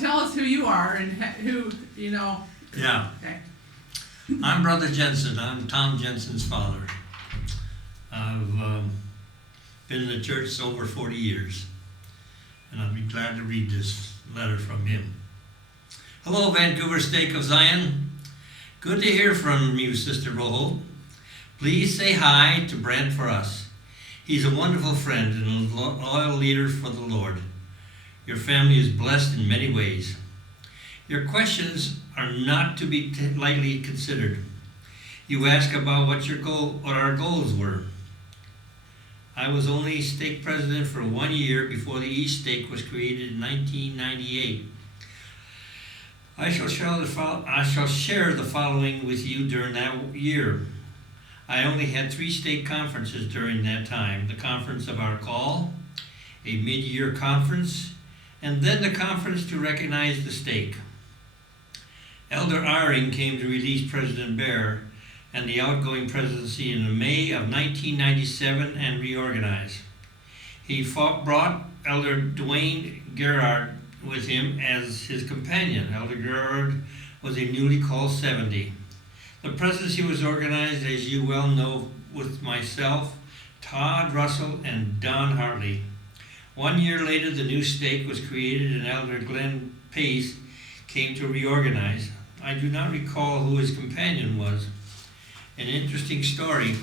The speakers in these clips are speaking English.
Tell us who you are and who, you know. Yeah, Okay. I'm Brother Jensen. I'm Tom Jensen's father. I've been in the church over 40 years, and I'll be glad to read this letter from him. Hello, Vancouver Stake of Zion. Good to hear from you, Sister Rojo. Please say hi to Brent for us. He's a wonderful friend and a loyal leader for the Lord. Your family is blessed in many ways. Your questions are not to be lightly considered. You ask about what our goals were. I was only stake president for 1 year before the East Stake was created in 1998. I shall share the following with you during that year. I only had 3 stake conferences during that time: the Conference of Our Call, a mid-year conference, and then the conference to recognize the stake. Elder Iring came to release President Bear and the outgoing presidency in May of 1997 and reorganize. He brought Elder Dwayne Gerard with him as his companion. Elder Gerard was a newly called 70. The presidency was organized, as you well know, with myself, Todd Russell, and Don Hartley. 1 year later, the new stake was created and Elder Glenn Pace came to reorganize. I do not recall who his companion was. An interesting story.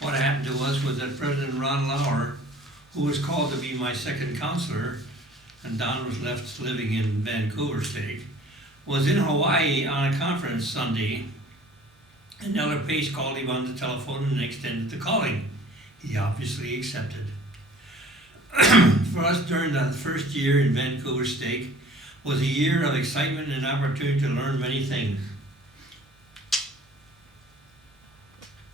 What happened to us was that President Ron Lauer, who was called to be my second counselor, and Don was left living in Vancouver Stake, was in Hawaii on a conference Sunday, and Elder Pace called him on the telephone and extended the calling. He obviously accepted. For us, during the first year in Vancouver Stake was a year of excitement and opportunity to learn many things.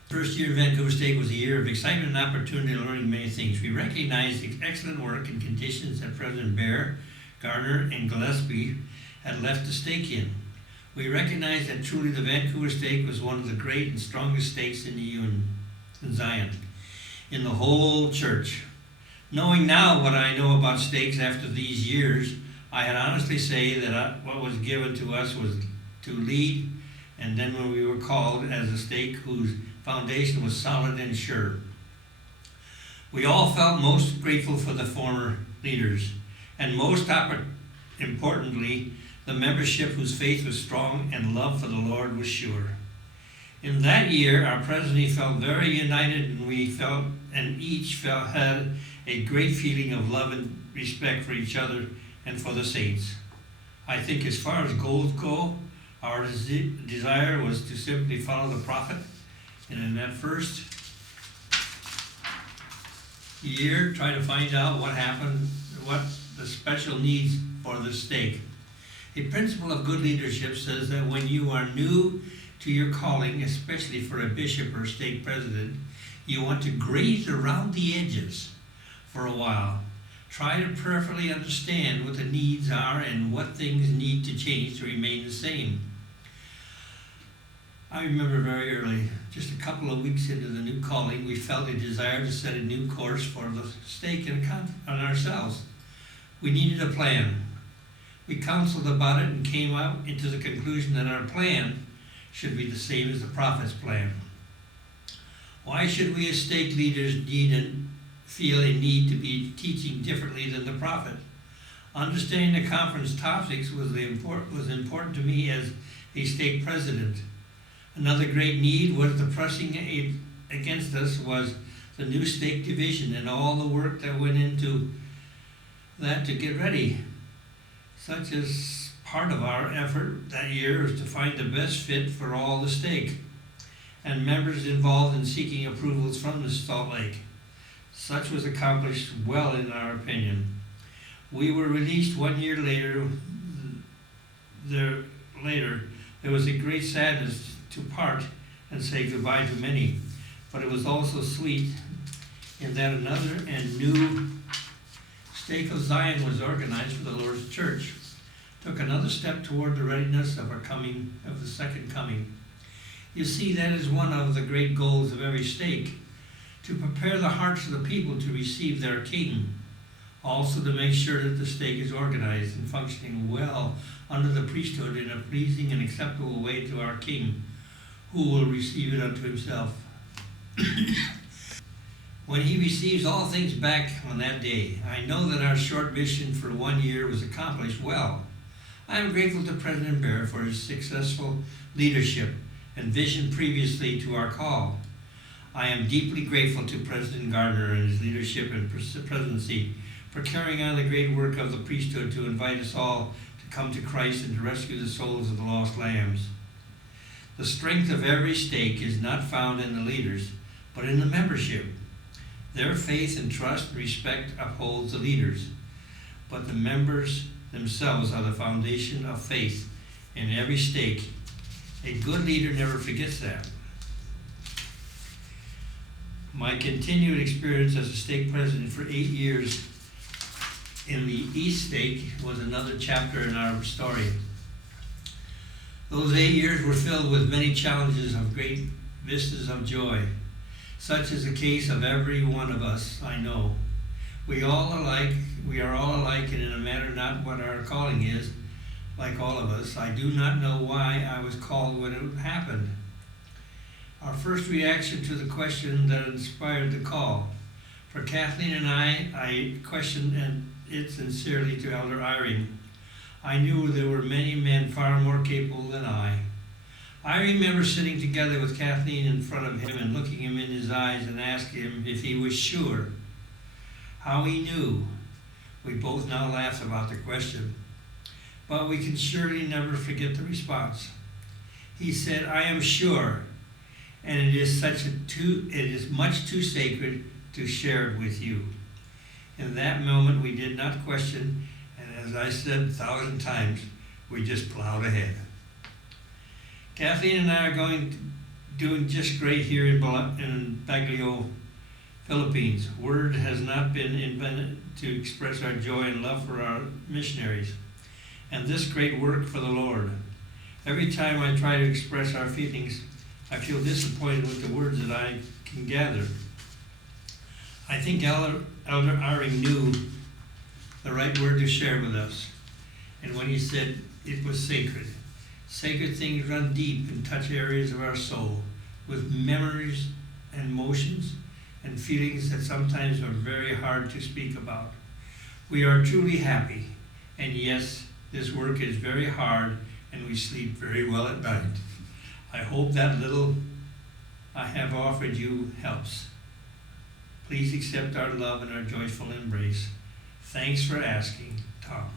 First year in Vancouver Stake was a year of excitement and opportunity to learning many things. We recognized the excellent work and conditions that President Bear, Gardner, and Gillespie had left the stake in. We recognized that truly the Vancouver Stake was one of the great and strongest stakes in Zion, in the whole church. Knowing now what I know about stakes after these years, I had honestly say that what was given to us was to lead, and then when we were called as a stake whose foundation was solid and sure. We all felt most grateful for the former leaders, and most importantly, the membership whose faith was strong and love for the Lord was sure. In that year, our presidency felt very united, and each had a great feeling of love and respect for each other and for the saints. I think as far as goals go, our desire was to simply follow the prophet, and in that first year, try to find out what happened, what the special needs for the stake. A principle of good leadership says that when you are new to your calling, especially for a bishop or stake president, you want to graze around the edges for a while. Try to perfectly understand what the needs are and what things need to change to remain the same. I remember very early, just a couple of weeks into the new calling, we felt a desire to set a new course for the stake on ourselves. We needed a plan. We counseled about it and came out into the conclusion that our plan should be the same as the prophet's plan. Why should we as stake leaders feel a need to be teaching differently than the prophet? Understanding the conference topics was important to me as a stake president. Another great need was the pressing against us was the new stake division and all the work that went into that to get ready. Such as part of our effort that year was to find the best fit for all the stake and members involved in seeking approvals from the Salt Lake. Such was accomplished well in our opinion. We were released 1 year later. There was a great sadness to part and say goodbye to many, but it was also sweet in that another and new stake of Zion was organized for the Lord's church. Took another step toward the readiness of the second coming. You see, that is one of the great goals of every stake, to prepare the hearts of the people to receive their King. Also to make sure that the stake is organized and functioning well under the priesthood in a pleasing and acceptable way to our King, who will receive it unto himself. When he receives all things back on that day, I know that our short mission for 1 year was accomplished well. I am grateful to President Bear for his successful leadership and vision previously to our call. I am deeply grateful to President Gardner and his leadership and presidency for carrying on the great work of the priesthood to invite us all to come to Christ and to rescue the souls of the lost lambs. The strength of every stake is not found in the leaders, but in the membership. Their faith and trust and respect upholds the leaders, but the members themselves are the foundation of faith in every stake. A good leader never forgets that. My continued experience as a stake president for 8 years in the East Stake was another chapter in our story. Those 8 years were filled with many challenges of great vistas of joy. Such is the case of every one of us, I know. We are all alike, and in a manner not what our calling is, like all of us. I do not know why I was called when it happened. Our first reaction to the question that inspired the call. For Kathleen and I questioned it sincerely to Elder Eyring. I knew there were many men far more capable than I. I remember sitting together with Kathleen in front of him and looking him in his eyes and asking him if he was sure. How he knew. We both now laugh about the question, but we can surely never forget the response. He said, "I am sure, and it is much too sacred to share it with you." In that moment, we did not question, and as I said 1,000 times, we just plowed ahead. Kathleen and I are doing just great here in Baguio, Philippines. Word has not been invented to express our joy and love for our missionaries and this great work for the Lord. Every time I try to express our feelings, I feel disappointed with the words that I can gather. I think Elder Eyring knew the right word to share with us, and when he said it was sacred. Sacred things run deep and touch areas of our soul with memories and emotions and feelings that sometimes are very hard to speak about. We are truly happy, and yes, this work is very hard and we sleep very well at night. I hope that little I have offered you helps. Please accept our love and our joyful embrace. Thanks for asking, Tom.